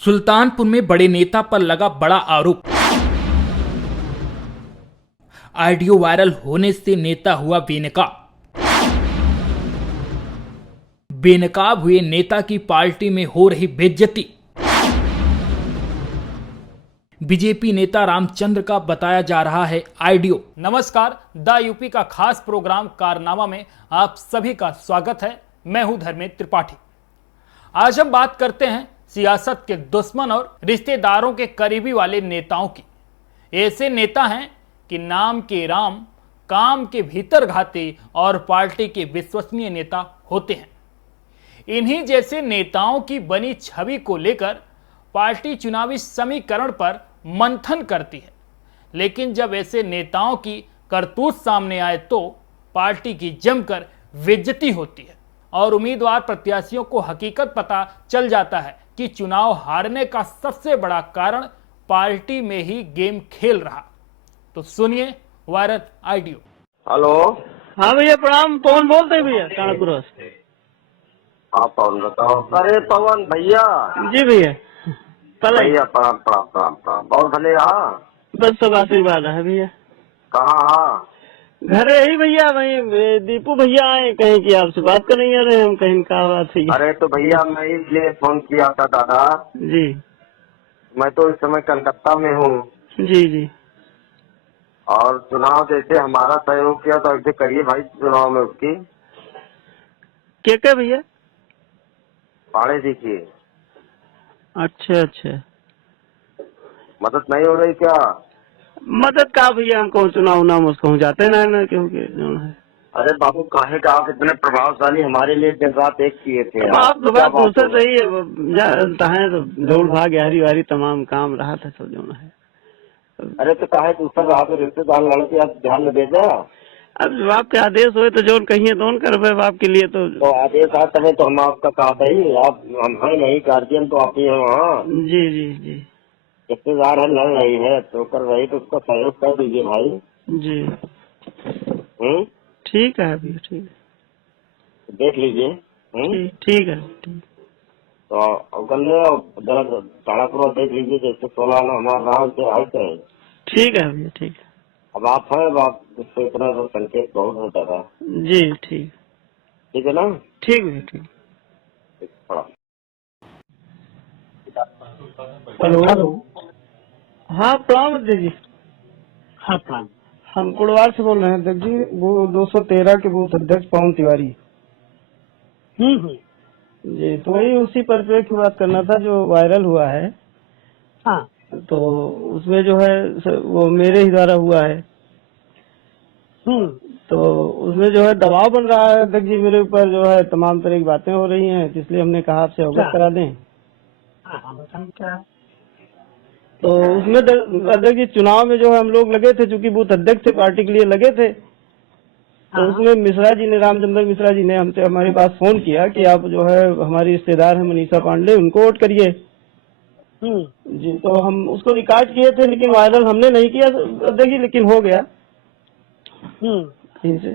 सुल्तानपुर में बड़े नेता पर लगा बड़ा आरोप। ऑडियो वायरल होने से नेता हुआ बेनकाब। बेनकाब हुए नेता की पार्टी में हो रही बेइज्जती। बीजेपी नेता रामचंद्र का बताया जा रहा है ऑडियो। नमस्कार, द यूपी का खास प्रोग्राम कारनामा में आप सभी का स्वागत है। मैं हूं धर्मेंद्र त्रिपाठी। आज हम बात करते हैं सियासत के दुश्मन और रिश्तेदारों के करीबी वाले नेताओं की। ऐसे नेता हैं कि नाम के राम, काम के भीतर घाती और पार्टी के विश्वसनीय नेता होते हैं। इन्हीं जैसे नेताओं की बनी छवि को लेकर पार्टी चुनावी समीकरण पर मंथन करती है, लेकिन जब ऐसे नेताओं की करतूत सामने आए तो पार्टी की जमकर बेइज्जती होती है और उम्मीदवार प्रत्याशियों को हकीकत पता चल जाता है कि चुनाव हारने का सबसे बड़ा कारण पार्टी में ही गेम खेल रहा। तो सुनिए वायरल ऑडियो। हेलो। हाँ भैया प्रणाम। कौन बोलते हैं भैया? कानपुर से। आप कौन बताओ? अरे पवन भैया। जी भैया। भैया प्रणाम प्रणाम प्रणाम प्रणाम। बहुत भले। हाँ बस सब आशीर्वाद है भैया। कहाँ? हाँ घर यही भैया, वही दीपू भैया आए कहीं की आपसे बात करने आ रहे हैं हम, कहीं का बात है। अरे तो भैया मैं इसलिए फोन किया था दादा। जी। मैं तो इस समय कलकत्ता में हूँ जी जी। और चुनाव जैसे हमारा सहयोग किया तो ऐसे करिए भाई चुनाव में उसकी क्या भैया? पाड़े दीजिए। अच्छा अच्छा। मदद नहीं हो रही क्या? मदद का भैया, हमको चुनाव नाम उसको जाते ना क्योंकि जो है। अरे बाबू काहे का आप इतने प्रभावशाली हमारे लिए दिन रात एक किए थे। आप तो बात दूसरा सही है तो दौड़ भाग यारी वारी तमाम काम रहा था सब जो है। अरे तो काहे दूसरा रहा तो रिश्तेदार लड़के आप ध्यान में दे दो। अब जब आपके आदेश हुए तो जोन कहिए दोन करवे आपके लिए तो आदेश आता है तो हम आपका कहा भाई आप हम है नहीं गार्जियन तो आप ही हैं वहाँ। जी जी जी रिश्तेदार है लड़ रही है तो कर रही तो उसका सहयोग कर दीजिए भाई। जी। ठीक है भैया, ठीक है। देख लीजिए। ठीक है ठीक। तो गले ताड़ापुर देख लीजिए जैसे 16 ना हमारा राम से आए थे। ठीक है भैया, ठीक है। अब आप है आप उससे इतना तो संकेत बहुत होता था। जी ठीक। ठीक है ना? ठीक है ठीक। हेलो। हाँ प्रणाम अध्यक्ष जी। हाँ प्रणाम। हम कुड़वार से बोल रहे हैं अध्यक्ष जी। वो 213 के बूथ अध्यक्ष पवन तिवारी। जी, तो वही उसी परिप्रेक्ष्य में बात करना था जो वायरल हुआ है। हाँ। तो उसमें जो है वो मेरे ही द्वारा हुआ है। तो उसमें जो है दबाव बन रहा है अध्यक्ष जी मेरे ऊपर, जो है तमाम तरह की बातें हो रही हैं, इसलिए हमने कहा आपसे अवगत करा दें। तो उसमें अध्यक्ष जी चुनाव में जो है हम लोग लगे थे, चूंकि बूथ अध्यक्ष थे पार्टी के लिए लगे थे। तो उसमें मिश्रा जी ने, रामचंद्र मिश्रा जी ने हमसे हमारे पास फोन किया कि आप जो है हमारी रिश्तेदार है मनीषा पांडे, उनको वोट करिए। जी, तो हम उसको रिकॉर्ड किए थे लेकिन वायरल हमने नहीं किया अध्यक्ष जी, लेकिन हो गया कहीं से।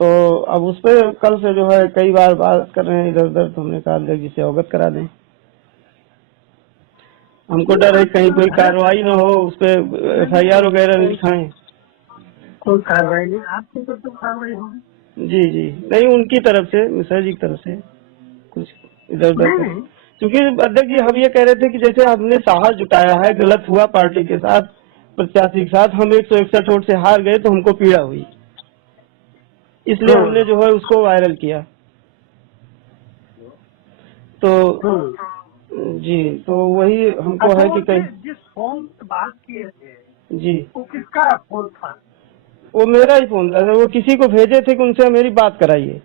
तो अब उस पर कल से जो है कई बार बात कर रहे हैं इधर उधर, तो हमने कहा अध्यक्ष जी से अवगत करा दें। हमको डर है कहीं कोई कार्रवाई न हो, उस पर FIR वगैरह लिखाएं। कोई कार्रवाई नहीं, आपकी तरफ से कार्रवाई होगी। जी जी, नहीं उनकी तरफ से, मिश्रा जी की तरफ से कुछ इधर उधर। क्योंकि अध्यक्ष जी हम ये कह रहे थे कि जैसे हमने साहस जुटाया है, गलत हुआ पार्टी के साथ, प्रत्याशी के साथ, हम 161 वोट से हार गए तो हमको पीड़ा हुई, इसलिए हमने जो है उसको वायरल किया। तो जी, तो वही हमको है कि कहीं जिस फोन से बात किए थे जी, वो किसका फोन था? वो मेरा ही फोन था। वो किसी को भेजे थे कि उनसे मेरी बात कराइए।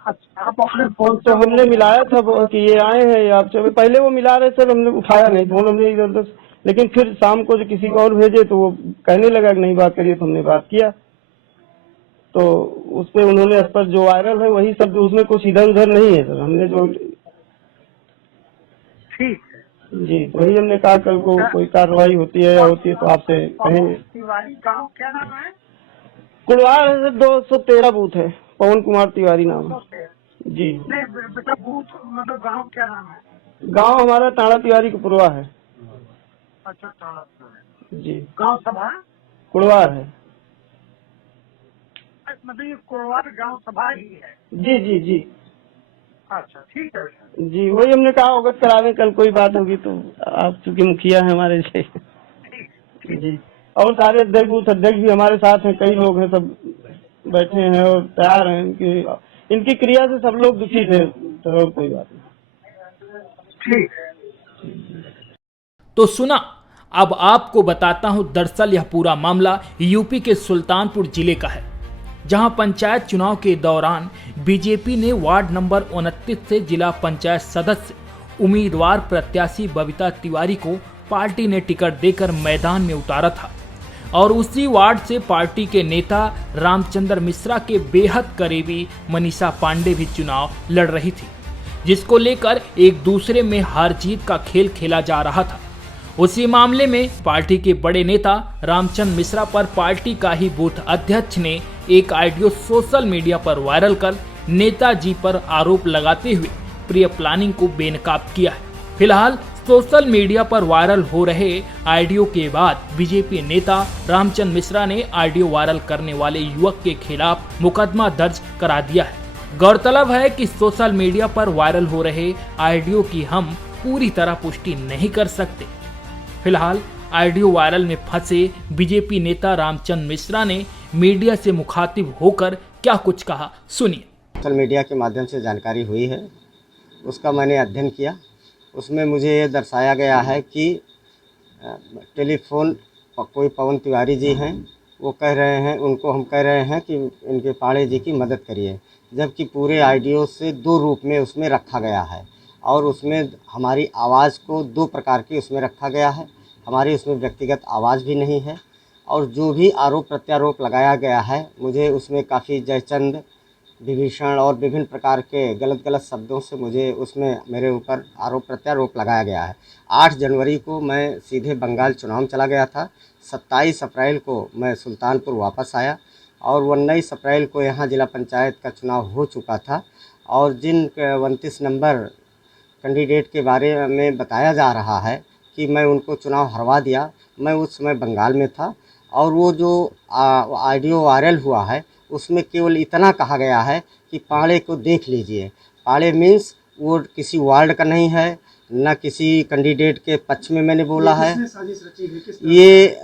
अच्छा, आप अपने फोन तो हमने मिलाया था वो कि ये आए हैं आपसे, पहले वो मिला रहे सर, हमने उठाया नहीं फोन, हमने इधर उधर, लेकिन फिर शाम को जो किसी को और भेजे तो वो कहने लगा कि नहीं बात करिए, तो हमने बात किया। तो उस पर उन्होंने इस पर जो वायरल है वही सब, उसमें कुछ इधर उधर नहीं है सर, हमने जो ठीक है जी, तो वही हमने कहा कल को कोई कार्रवाई होती है या होती है तो आपसे कहेंगे। तिवारी गाँव क्या नाम है? कुलवार 213 बूथ है, पवन कुमार तिवारी नाम है। जी, नहीं बेटा, बूथ मतलब गाँव क्या नाम है? गांव हमारा टाड़ा तिवारी कुड़वा है। अच्छा टाड़ा जी, गाँव सभा, कुड़वार है। मतलब ये कोरवार गाँव सभा ही है। जी जी जी अच्छा ठीक है। जी, वही हमने कहा अवगत करावे, कल कोई बात होगी तो। आप चूंकि मुखिया हैं हमारे से। जी, और सारे अध्यक्ष बूथ अध्यक्ष भी हमारे साथ हैं, कई लोग हैं, सब बैठे हैं और तैयार हैं। इनकी क्रिया से सब लोग दुखी थे, तो और कोई बात नहीं। ठीक है। तो सुना, अब आपको बताता हूं, दरअसल यह पूरा मामला यूपी के सुल्तानपुर जिले का है, जहां पंचायत चुनाव के दौरान बीजेपी ने वार्ड नंबर 29 से जिला पंचायत सदस्य उम्मीदवार प्रत्याशी बबीता तिवारी को पार्टी ने टिकट देकर मैदान में उतारा था और उसी वार्ड से पार्टी के नेता रामचंद्र मिश्रा के बेहद करीबी मनीषा पांडे भी चुनाव लड़ रही थी, जिसको लेकर एक दूसरे में हार जीत का खेल खेला जा रहा था। उसी मामले में पार्टी के बड़े नेता रामचंद्र मिश्रा पर पार्टी का ही बूथ अध्यक्ष ने एक ऑडियो सोशल मीडिया पर वायरल कर नेताजी पर आरोप लगाते हुए प्री प्लानिंग को बेनकाब किया है। फिलहाल सोशल मीडिया पर वायरल हो रहे ऑडियो के बाद बीजेपी नेता रामचंद्र मिश्रा ने ऑडियो वायरल करने वाले युवक के खिलाफ मुकदमा दर्ज करा दिया है। गौरतलब है कि सोशल मीडिया पर वायरल हो रहे ऑडियो की हम पूरी तरह पुष्टि नहीं कर सकते। फिलहाल ऑडियो वायरल में फंसे बीजेपी नेता रामचंद्र मिश्रा ने मीडिया से मुखातिब होकर क्या कुछ कहा, सुनिए। सोशल मीडिया के माध्यम से जानकारी हुई है, उसका मैंने अध्ययन किया। उसमें मुझे ये दर्शाया गया है कि टेलीफोन कोई पवन तिवारी जी हैं, वो कह रहे हैं, उनको हम कह रहे हैं कि इनके पाड़े जी की मदद करिए, जबकि पूरे ऑडियो से दो रूप में उसमें रखा गया है और उसमें हमारी आवाज़ को दो प्रकार की उसमें रखा गया है। हमारी उसमें व्यक्तिगत आवाज़ भी नहीं है और जो भी आरोप प्रत्यारोप लगाया गया है, मुझे उसमें काफ़ी जयचंद, विभीषण और विभिन्न प्रकार के गलत शब्दों से मुझे उसमें मेरे ऊपर आरोप प्रत्यारोप लगाया गया है। 8 जनवरी को मैं सीधे बंगाल चुनाव में चला गया था। 27 अप्रैल को मैं सुल्तानपुर वापस आया और 19 अप्रैल को यहाँ जिला पंचायत का चुनाव हो चुका था और जिन 29 नंबर कैंडिडेट के बारे में बताया जा रहा है कि मैं उनको चुनाव हरवा दिया, मैं उस समय बंगाल में था। और वो जो ऑडियो वायरल हुआ है उसमें केवल इतना कहा गया है कि पाड़े को देख लीजिए। पाड़े मीन्स वो किसी वार्ड का नहीं है, न किसी कैंडिडेट के पक्ष में मैंने बोला है। ये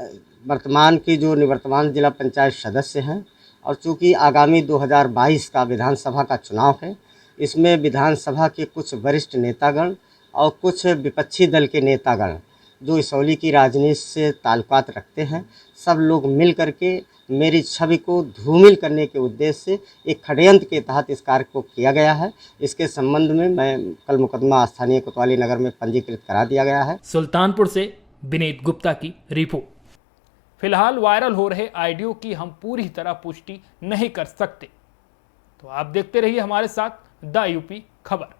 वर्तमान की जो निवर्तमान जिला पंचायत सदस्य हैं और चूँकि आगामी 2022 का विधानसभा का चुनाव है, इसमें विधानसभा के कुछ वरिष्ठ नेतागण और कुछ विपक्षी दल के नेतागण जो इसौली की राजनीति से ताल्लुकात रखते हैं, सब लोग मिल करके मेरी छवि को धूमिल करने के उद्देश्य से एक षड्यंत्र के तहत इस कार्य को किया गया है। इसके संबंध में मैं कल मुकदमा स्थानीय कोतवाली नगर में पंजीकृत करा दिया गया है। सुल्तानपुर से विनीत गुप्ता की रिपोर्ट। फिलहाल वायरल हो रहे ऑडियो की हम पूरी तरह पुष्टि नहीं कर सकते, तो आप देखते रहिए हमारे साथ द यूपी खबर।